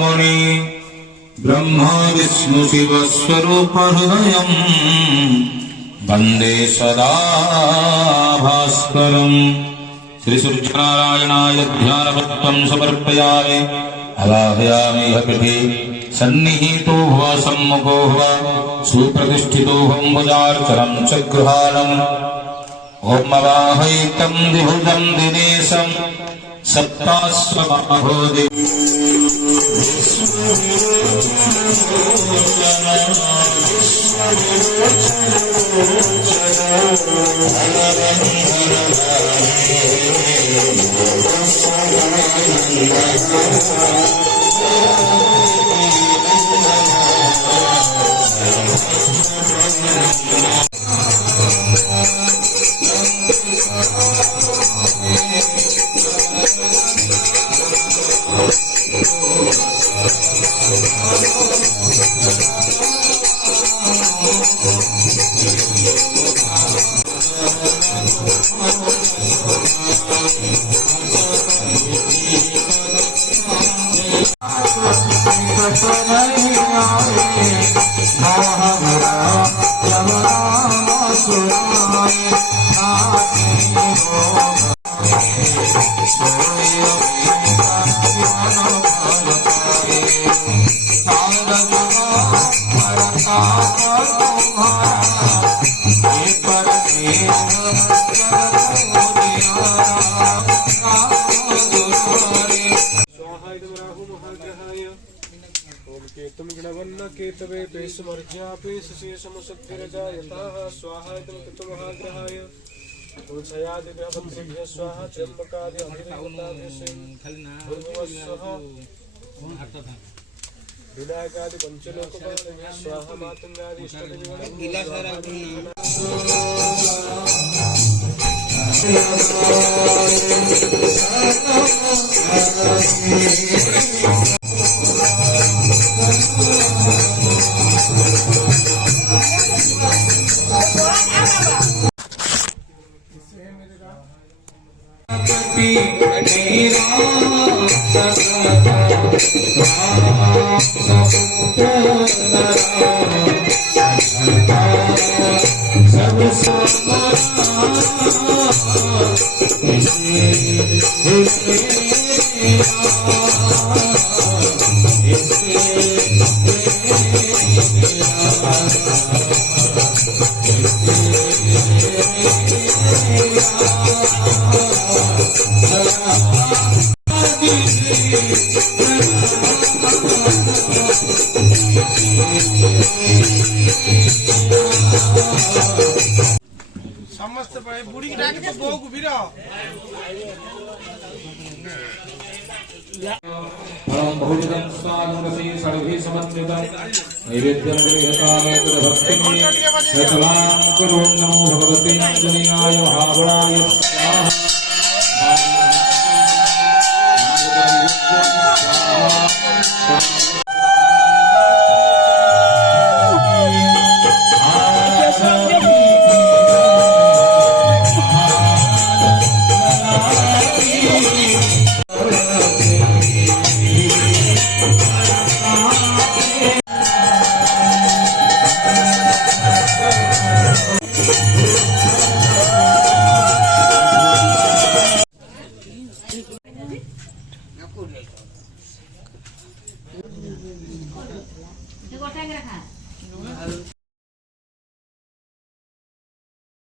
मुनि ब्रह्मा विष्णु शिव स्वरूप हृदयम् वन्दे सदा भास्करम्। श्री सूर्यनारायणाय ध्यानपुष्पं समर्पयामि। अवाहयामि हृदि सन्निहितो भव सम्मुखो भव सुप्रतिष्ठितो भुजार्चनं च गृहाणम्। ॐ अवाहयितं द्विभुजं दिनेशं सप्ताश्वबाहोदि केतवे पेशमर्ज्यापे शेषमशक्तिरजायताः स्वाहा इदं कृतमहाग्रहाय उच्चयादिग्रहपत्रेभ्यः स्वाहा त्र्यम्बकादिअभिदेवताभ्यः विनायकादि पंचलोकपालेभ्यः स्वाहा मातंगादि इष्टदेवताभ्यः समस्त भाई बुढ़ी की डाके तो बहु गुबी रहो बहुविधं स्वादुरसी सर्वे समन्वितं नैवेद्यं गृह्यतामेतद् भक्तिं यतलां कुर्वन् नमो भगवते आञ्जनेयाय महाबलाय स्वाहा